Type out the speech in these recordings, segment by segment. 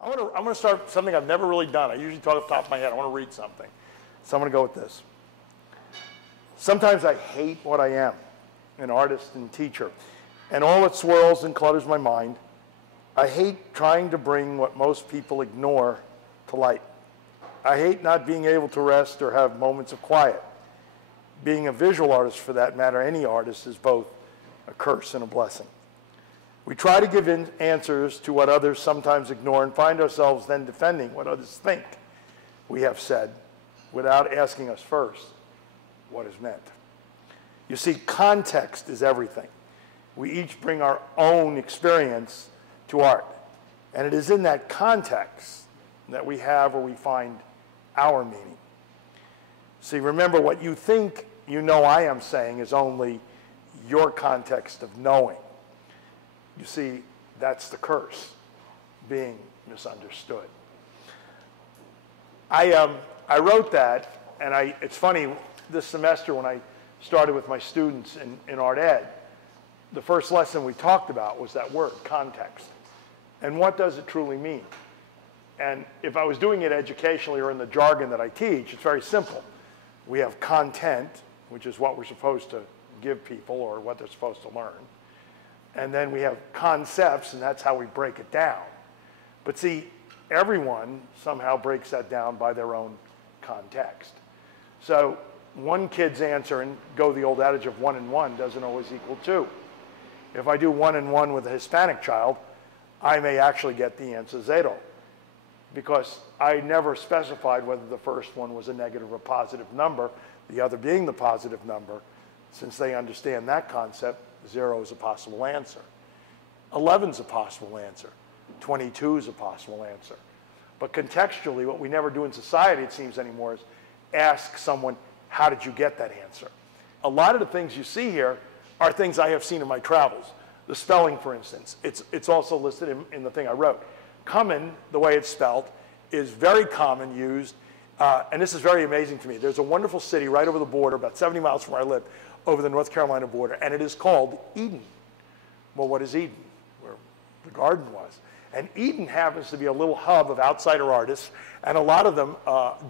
I'm gonna start something I've never really done. I usually talk off the top of my head. I want to read something. So I'm gonna go with this. Sometimes I hate what I am, an artist and teacher, and all that swirls and clutters my mind. I hate trying to bring what most people ignore to light. I hate not being able to rest or have moments of quiet. Being a visual artist, for that matter, any artist, is both a curse and a blessing. We try to give answers to what others sometimes ignore and find ourselves then defending what others think we have said without asking us first what is meant. You see, context is everything. We each bring our own experience to art, and it is in that context that we have or we find our meaning. See, remember, what you think you know I am saying is only your context of knowing. You see, that's the curse, being misunderstood. I wrote that, and it's funny, this semester when I started with my students in art ed, the first lesson we talked about was that word, context. And what does it truly mean? And if I was doing it educationally or in the jargon that I teach, it's very simple. We have content, which is what we're supposed to give people or what they're supposed to learn. And then we have concepts, and that's how we break it down. But see, everyone somehow breaks that down by their own context. So one kid's answer, and go the old adage of 1 and 1 doesn't always equal 2. If I do 1 and 1 with a Hispanic child, I may actually get the answer 0, because I never specified whether the first one was a negative or positive number, the other being the positive number. Since they understand that concept, 0 is a possible answer. 11 is a possible answer. 22 is a possible answer. But contextually, what we never do in society, it seems anymore, is ask someone, how did you get that answer? A lot of the things you see here are things I have seen in my travels. The spelling, for instance, it's also listed in the thing I wrote. Cummin, the way it's spelled, is very common used, and this is very amazing to me. There's a wonderful city right over the border, about 70 miles from where I live, over the North Carolina border, and it is called Eden. Well, what is Eden? Where the garden was. And Eden happens to be a little hub of outsider artists, and a lot of them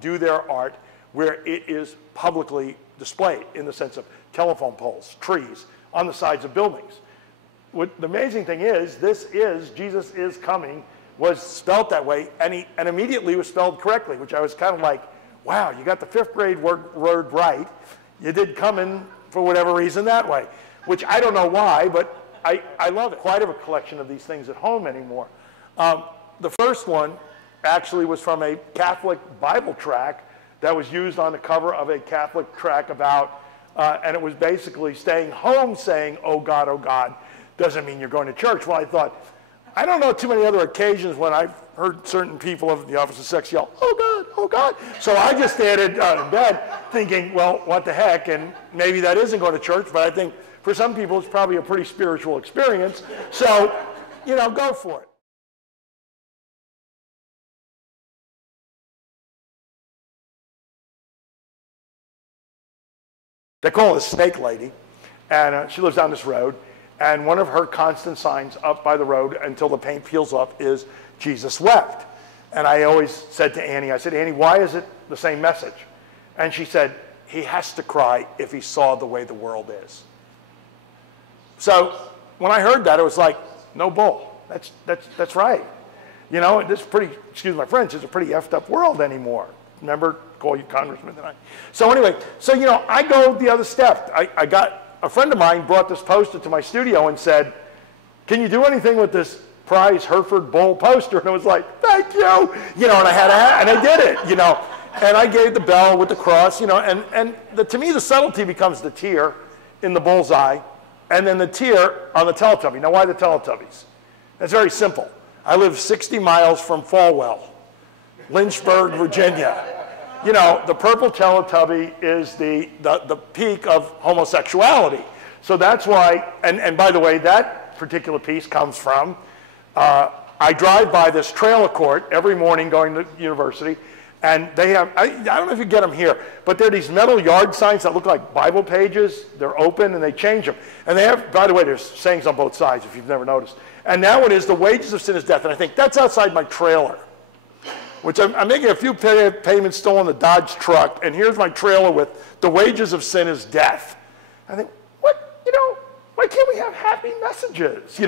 do their art where it is publicly displayed in the sense of telephone poles, trees, on the sides of buildings. What the amazing thing is, this is, Jesus is coming, was spelled that way, and immediately was spelled correctly, which I was kind of like, wow, you got the 5th grade word right. You did come in for whatever reason that way, which I don't know why, but I love it. Quite of a collection of these things at home anymore. The first one actually was from a Catholic Bible tract that was used on the cover of a Catholic tract about, and it was basically staying home saying, oh God, doesn't mean you're going to church. Well, I thought, I don't know too many other occasions when I've heard certain people of the opposite sex yell, oh God. So I just stayed in bed thinking, well, what the heck, and maybe that isn't going to church, but I think for some people it's probably a pretty spiritual experience. So, go for it. They call her the Snake Lady, and she lives down this road. And one of her constant signs up by the road until the paint peels up is Jesus wept. And I always said to Annie, I said, Annie, why is it the same message? And she said, he has to cry if he saw the way the world is. So when I heard that, it was like, no bull. That's right. This is pretty, excuse my French, it's a pretty effed up world anymore. Remember, call you congressman tonight. So anyway, I go the other step. I got, a friend of mine brought this poster to my studio and said, can you do anything with this prize Hereford Bull poster? And I was like, thank you. And I had and I did it, and I gave the bell with the cross, and to me the subtlety becomes the tear in the bull's eye, and then the tear on the Teletubby. Now, why the Teletubbies? It's very simple. I live 60 miles from Falwell, Lynchburg, Virginia. The purple Teletubby is the peak of homosexuality. So that's why, and by the way, that particular piece comes from, I drive by this trailer court every morning going to university, And they have, I don't know if you get them here, but they're these metal yard signs that look like Bible pages. They're open and they change them. And they have, by the way, there's sayings on both sides if you've never noticed. And that one is the wages of sin is death. And I think that's outside my trailer, which I'm making a few payments still on the Dodge truck. And here's my trailer with the wages of sin is death. I think, what, why can't we have happy messages,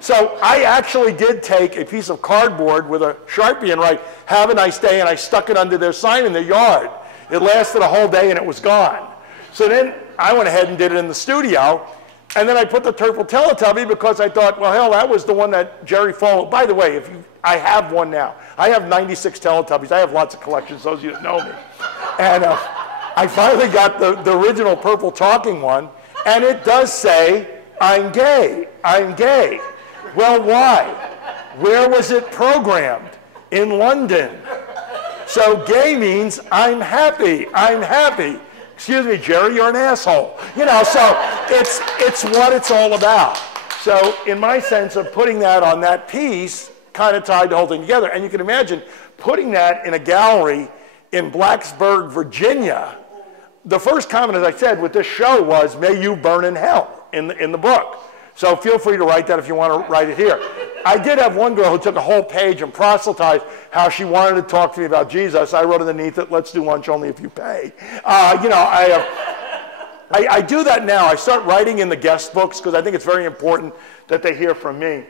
So I actually did take a piece of cardboard with a Sharpie and write, have a nice day, and I stuck it under their sign in their yard. It lasted a whole day and it was gone. So then I went ahead and did it in the studio, and then I put the Purple Teletubby because I thought, well, hell, that was the one that Jerry Falwell, by the way, I have one now. I have 96 Teletubbies. I have lots of collections, those of you that know me. And I finally got the original purple talking one, and it does say, I'm gay, I'm gay. Well, why? Where was it programmed? In London. So gay means I'm happy, I'm happy. Excuse me, Jerry, you're an asshole. So it's what it's all about. So in my sense of putting that on that piece, kind of tied the whole thing together. And you can imagine putting that in a gallery in Blacksburg, Virginia. The first comment, as I said, with this show was, may you burn in hell, in the book. So feel free to write that if you want to write it here. I did have one girl who took a whole page and proselytized how she wanted to talk to me about Jesus. I wrote underneath it, let's do lunch only if you pay. I do that now. I start writing in the guest books because I think it's very important that they hear from me.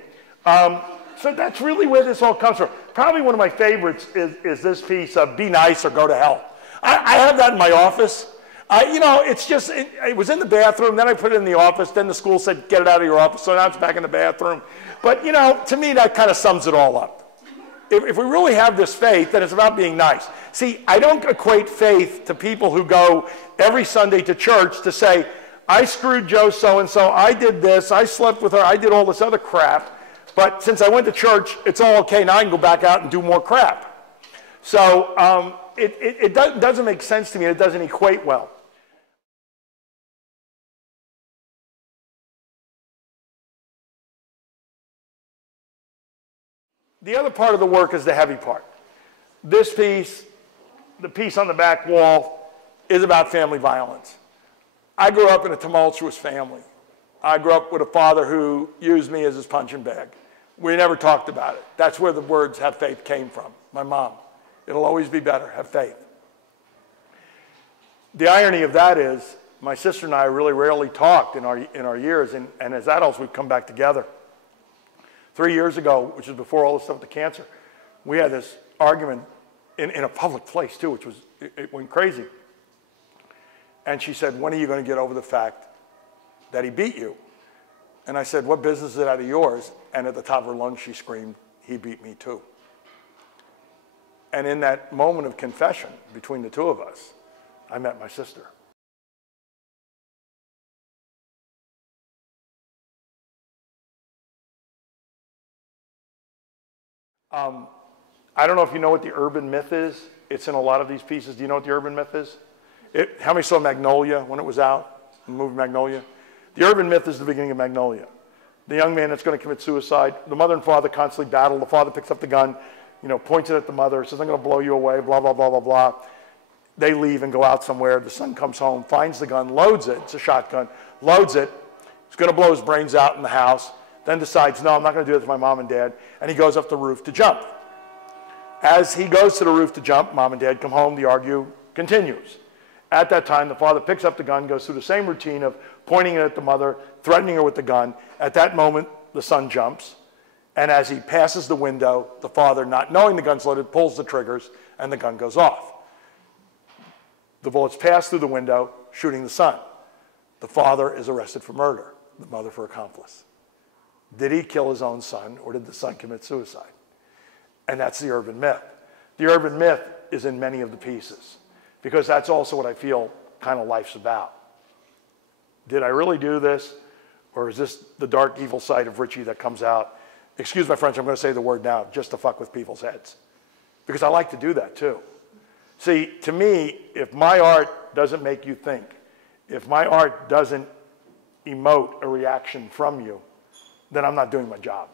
So that's really where this all comes from. Probably one of my favorites is this piece of Be Nice or Go to Hell. I have that in my office. It's just, it was in the bathroom, then I put it in the office, then the school said, get it out of your office, so now it's back in the bathroom. But, to me, that kind of sums it all up. If we really have this faith, then it's about being nice. See, I don't equate faith to people who go every Sunday to church to say, I screwed Joe so-and-so, I did this, I slept with her, I did all this other crap, but since I went to church, it's all okay, now I can go back out and do more crap. So it doesn't make sense to me, it doesn't equate well. The other part of the work is the heavy part. This piece, the piece on the back wall, is about family violence. I grew up in a tumultuous family. I grew up with a father who used me as his punching bag. We never talked about it. That's where the words have faith came from, my mom. It'll always be better, have faith. The irony of that is my sister and I really rarely talked in our years, and as adults we've come back together. 3 years ago, which is before all this stuff with the cancer, we had this argument in a public place too, which was, it went crazy. And she said, when are you going to get over the fact that he beat you? And I said, what business is it out of yours? And at the top of her lungs, she screamed, he beat me too. And in that moment of confession between the two of us, I met my sister. I don't know if you know what the urban myth is. It's in a lot of these pieces. Do you know what the urban myth is? How many saw Magnolia when it was out, the movie Magnolia? The urban myth is the beginning of Magnolia. The young man that's going to commit suicide, the mother and father constantly battle. The father picks up the gun, points it at the mother, says, I'm going to blow you away, blah, blah, blah, blah, blah. They leave and go out somewhere. The son comes home, finds the gun, loads it. It's a shotgun. Loads it. He's going to blow his brains out in the house. Then decides, no, I'm not going to do this to my mom and dad. And he goes up the roof to jump. As he goes to the roof to jump, mom and dad come home, the argue continues. At that time, the father picks up the gun, goes through the same routine of pointing it at the mother, threatening her with the gun. At that moment, the son jumps. And as he passes the window, the father, not knowing the gun's loaded, pulls the triggers, and the gun goes off. The bullets pass through the window, shooting the son. The father is arrested for murder, the mother for accomplice. Did he kill his own son, or did the son commit suicide? And that's the urban myth. The urban myth is in many of the pieces, because that's also what I feel kind of life's about. Did I really do this, or is this the dark, evil side of Richie that comes out? Excuse my French, I'm going to say the word now, just to fuck with people's heads. Because I like to do that too. See, to me, if my art doesn't make you think, if my art doesn't emote a reaction from you, then I'm not doing my job.